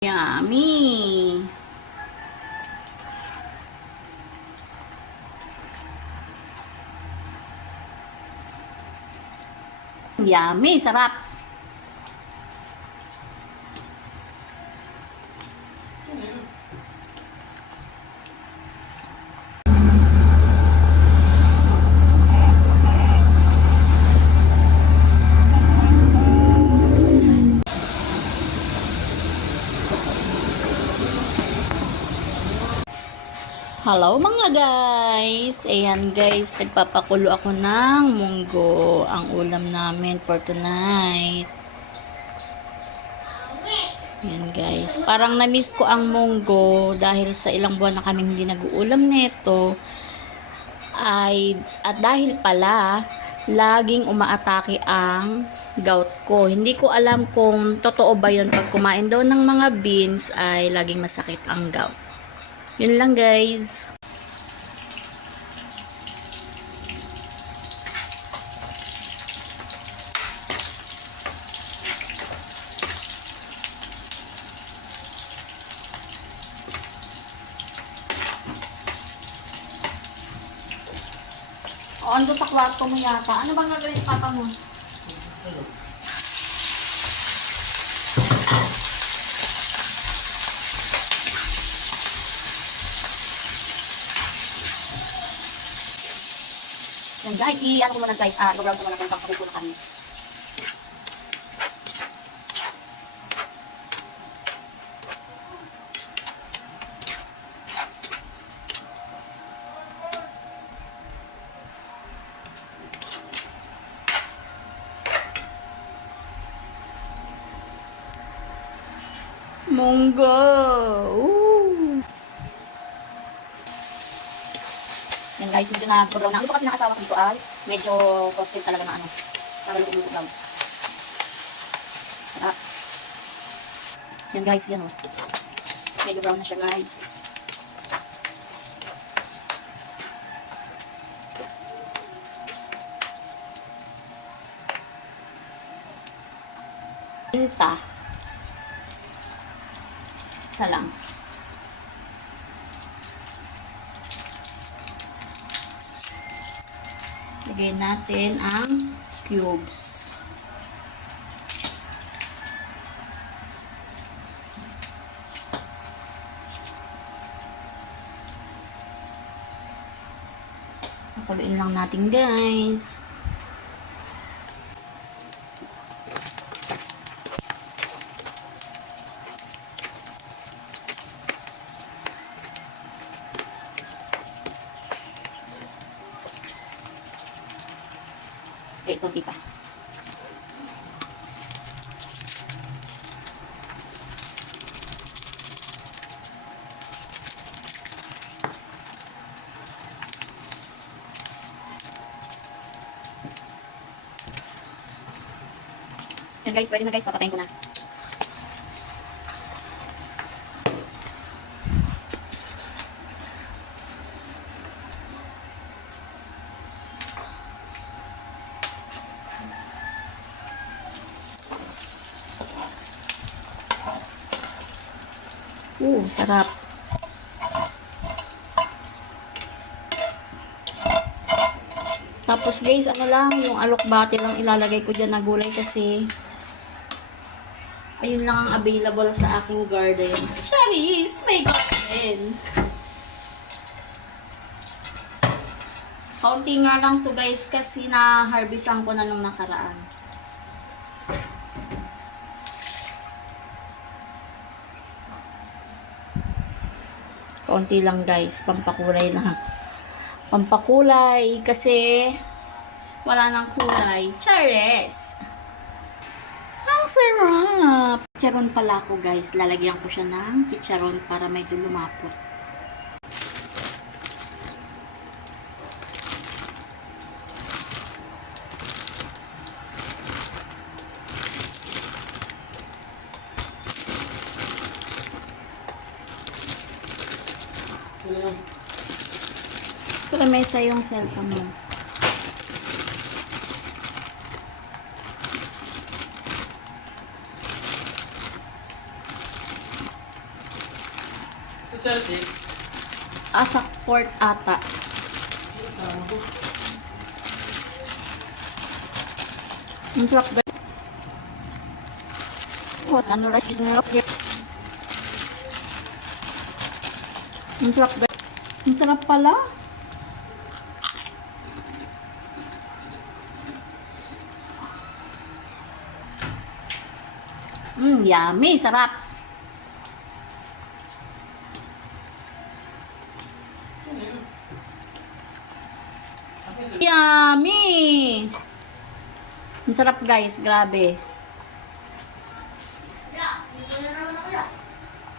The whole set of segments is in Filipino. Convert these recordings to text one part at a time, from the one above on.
Yummy! Yummy! Sarap! Hello mga guys! Ayan guys, nagpapakulo ako ng munggo. Ang ulam namin for tonight. Ayan guys, parang na-miss ko ang munggo dahil sa ilang buwan na kaming hindi nag-uulam nito. At dahil pala, laging umaatake ang gout ko. Hindi ko alam kung totoo ba yun. Pag kumain daw ng mga beans ay laging masakit ang gout. Yun lang guys. O, ando sa kwarto mo yata. Ano bang gagawin ni papa mo? Yan guys, i-ano ko muna guys. I-brown ko muna kung pang sabi ko na kami. Munggo! Woo! Yan guys, medyo na-brown na. Gusto kasi ng asawa ko dito ay medyo toasted talaga na ano. Para luto-luto. Sarap. Yan guys, yan o. Medyo brown na siya guys. Tinta. Isa lang. Lagay natin ang cubes. Pakuluin lang natin guys. Okay, so pa. Yan guys, pwede na guys, papatayin ko na. Sarap. Tapos guys, ano lang, yung alokbate lang ilalagay ko dyan na gulay kasi ayun lang ang available sa aking garden. Charis! May garden! Kaunti nga lang to guys kasi na-harvestan ko na nung nakaraan. Kaunti lang guys, pampakulay lang. Pampakulay kasi wala nang kulay. Charis! Ang sarap! Chicharon pala ko guys. Lalagyan ko siya ng chicharon para medyo lumapot. Ito lamesa yung cellphone mo. Selfie. Asak port ata. Ang sarap guys. What? Ano rice is nilok here? Ang sarap guys. Ang sarap pala. Yummy. Sarap. Yummy! Ang sarap guys, grabe.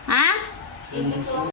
Ha?